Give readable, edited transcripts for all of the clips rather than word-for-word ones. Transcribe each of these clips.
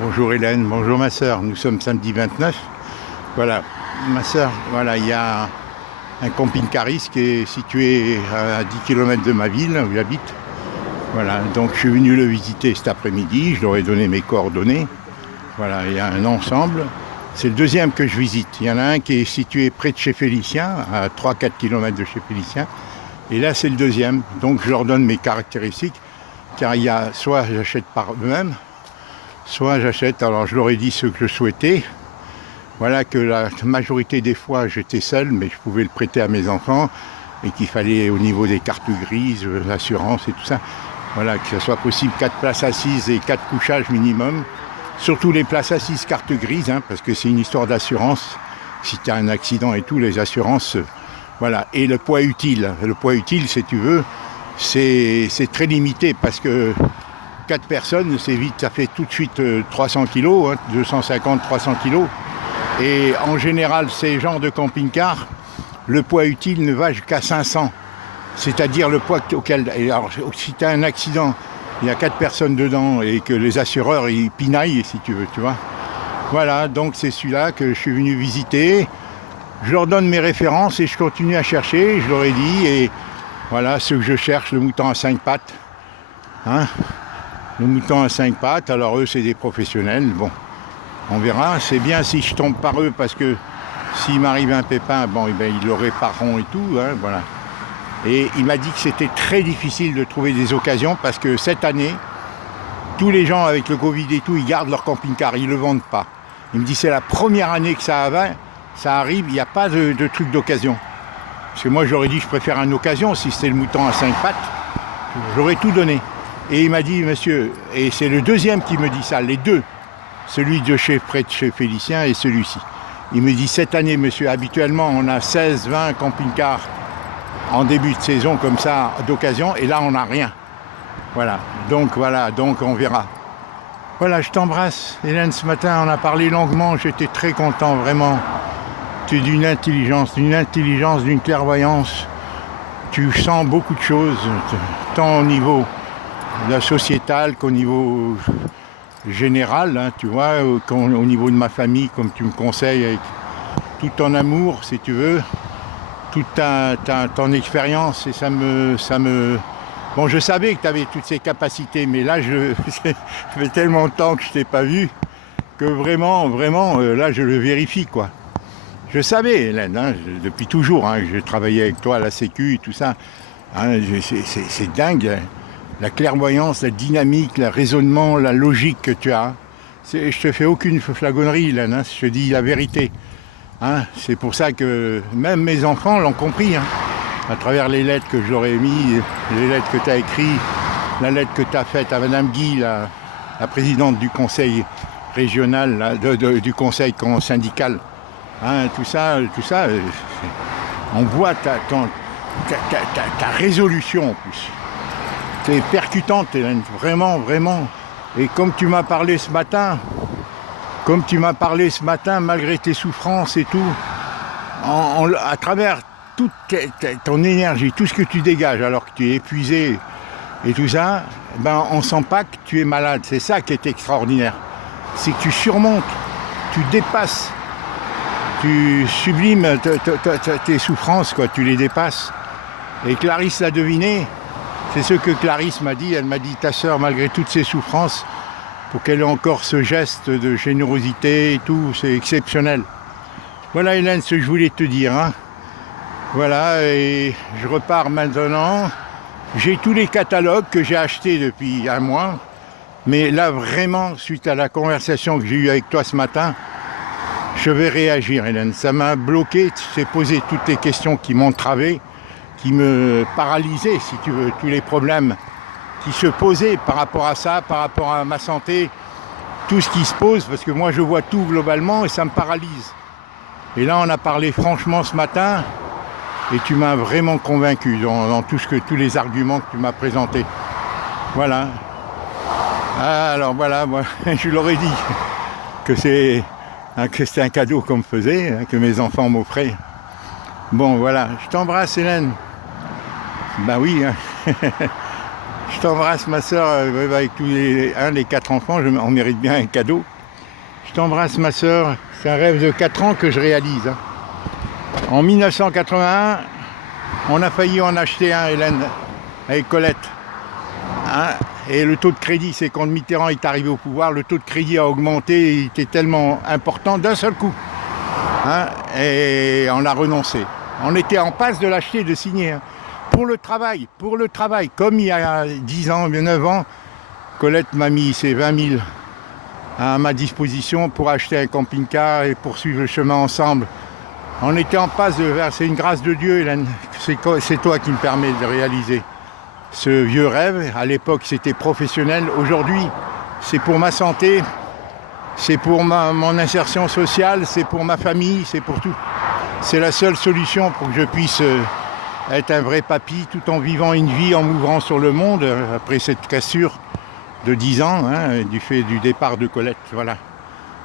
Bonjour Hélène, bonjour ma sœur. Nous sommes samedi 29. Voilà, ma sœur, voilà, il y a un camping-caris qui est situé à 10 km de ma ville où j'habite. Voilà, donc je suis venu le visiter cet après-midi, je leur ai donné mes coordonnées. Voilà, il y a un ensemble. C'est le deuxième que je visite. Il y en a un qui est situé près de chez Félicien, à 3-4 km de chez Félicien. Et là, c'est le deuxième. Donc je leur donne mes caractéristiques, car il y a soit j'achète par eux-mêmes, soit j'achète, alors je leur ai dit ce que je souhaitais. Voilà, que la majorité des fois j'étais seul, mais je pouvais le prêter à mes enfants, et qu'il fallait au niveau des cartes grises, l'assurance et tout ça, voilà, que ce soit possible 4 places assises et 4 couchages minimum. Surtout les places assises carte grise, hein, parce que c'est une histoire d'assurance. Si tu as un accident et tout, les assurances, voilà. Et le poids utile, si tu veux, c'est très limité, parce que 4 personnes, c'est vite, ça fait tout de suite 300 kg, hein, 250-300 kg. Et en général, ces genres de camping-car, le poids utile ne va jusqu'à 500. C'est-à-dire le poids auquel... Alors, si tu as un accident, il y a 4 personnes dedans et que les assureurs, ils pinaillent, si tu veux, tu vois. Voilà, donc c'est celui-là que je suis venu visiter. Je leur donne mes références et je continue à chercher, je leur ai dit. Et voilà, ce que je cherche, le mouton à 5 pattes. Hein, le mouton à 5 pattes, alors eux, c'est des professionnels. Bon, on verra. C'est bien si je tombe par eux, parce que s'il m'arrive un pépin, bon, eh ben, ils le répareront et tout, hein, voilà. Et il m'a dit que c'était très difficile de trouver des occasions, parce que cette année, tous les gens avec le Covid et tout, ils gardent leur camping-car, ils ne le vendent pas. Il me dit c'est la première année que ça arrive, il n'y a pas de truc d'occasion. Parce que moi j'aurais dit je préfère une occasion, si c'était le mouton à 5 pattes, j'aurais tout donné. Et il m'a dit monsieur, et c'est le deuxième qui me dit ça, les deux, celui de près de chez Félicien et celui-ci. Il me dit cette année monsieur, habituellement on a 16-20 camping-cars en début de saison comme ça d'occasion, et là on n'a rien. Voilà, donc on verra. Voilà, je t'embrasse Hélène. Ce matin on a parlé longuement, j'étais très content, vraiment. Tu es d'une intelligence, d'une clairvoyance. Tu sens beaucoup de choses, tant au niveau de la sociétale qu'au niveau général, hein, tu vois, au niveau de ma famille, comme tu me conseilles, avec tout ton amour, si tu veux, toute ton expérience, et ça me... Bon, je savais que tu avais toutes ces capacités, mais là, ça fait tellement de temps que je ne t'ai pas vu, que vraiment, là, je le vérifie, quoi. Je savais, Hélène, hein, depuis toujours, hein, que je travaillais avec toi à la Sécu et tout ça. Hein, c'est dingue, hein, la clairvoyance, la dynamique, le raisonnement, la logique que tu as. Je te fais aucune flagonnerie, Hélène, hein, je te dis la vérité. Hein, c'est pour ça que même mes enfants l'ont compris, hein, à travers les lettres que je leur ai mis, les lettres que tu as écrites, la lettre que tu as faite à Madame Guy, la présidente du conseil régional, là, du conseil syndical. Hein, tout ça, on voit ta résolution en plus. C'est percutante, Hélène, vraiment. Et comme tu m'as parlé ce matin, malgré tes souffrances et tout, à travers toute ton énergie, tout ce que tu dégages alors que tu es épuisé et tout ça, ben on sent pas que tu es malade. C'est ça qui est extraordinaire. C'est que tu surmontes, tu dépasses, tu sublimes tes souffrances, quoi, tu les dépasses. Et Clarisse l'a deviné. C'est ce que Clarisse m'a dit. Elle m'a dit, ta sœur, malgré toutes ses souffrances, pour qu'elle ait encore ce geste de générosité et tout, c'est exceptionnel. Voilà Hélène, ce que je voulais te dire. Hein. Voilà, et je repars maintenant. J'ai tous les catalogues que j'ai achetés depuis un mois. Mais là, vraiment, suite à la conversation que j'ai eue avec toi ce matin, je vais réagir, Hélène. Ça m'a bloqué, tu t'es posé toutes les questions qui m'ont travé, qui me paralysaient, si tu veux, tous les problèmes qui se posaient par rapport à ça, par rapport à ma santé, tout ce qui se pose, parce que moi je vois tout globalement et ça me paralyse. Et là on a parlé franchement ce matin et tu m'as vraiment convaincu dans tous les arguments que tu m'as présentés. Voilà. Alors voilà, moi je leur ai dit que c'était un cadeau qu'on me faisait, hein, que mes enfants m'offraient. Bon voilà, je t'embrasse Hélène. Ben oui, hein. Je t'embrasse ma soeur, avec tous les 4 enfants, on mérite bien un cadeau. Je t'embrasse ma soeur, c'est un rêve de 4 ans que je réalise. Hein. En 1981, on a failli en acheter un, Hélène, avec Colette. Hein, et le taux de crédit, c'est quand Mitterrand est arrivé au pouvoir, le taux de crédit a augmenté, il était tellement important d'un seul coup. Hein, et on a renoncé. On était en passe de l'acheter, de signer. Hein. Pour le travail, comme il y a 10 ans, 9 ans, Colette m'a mis ses 20 000 à ma disposition pour acheter un camping-car et poursuivre le chemin ensemble. On était en passe de vers, c'est une grâce de Dieu, Hélène, c'est toi qui me permets de réaliser ce vieux rêve. À l'époque, c'était professionnel. Aujourd'hui, c'est pour ma santé, c'est pour mon insertion sociale, c'est pour ma famille, c'est pour tout. C'est la seule solution pour que je puisse être un vrai papy tout en vivant une vie, en m'ouvrant sur le monde après cette cassure de 10 ans, hein, du fait du départ de Colette. Voilà.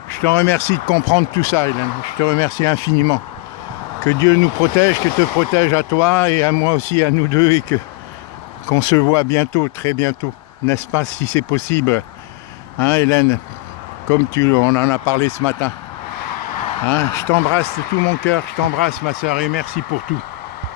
Je te remercie de comprendre tout ça, Hélène. Je te remercie infiniment. Que Dieu nous protège, que te protège à toi et à moi aussi, à nous deux, et qu'on se voit bientôt, très bientôt. N'est-ce pas, si c'est possible, hein, Hélène, comme on en a parlé ce matin. Hein, je t'embrasse de tout mon cœur, je t'embrasse ma soeur et merci pour tout.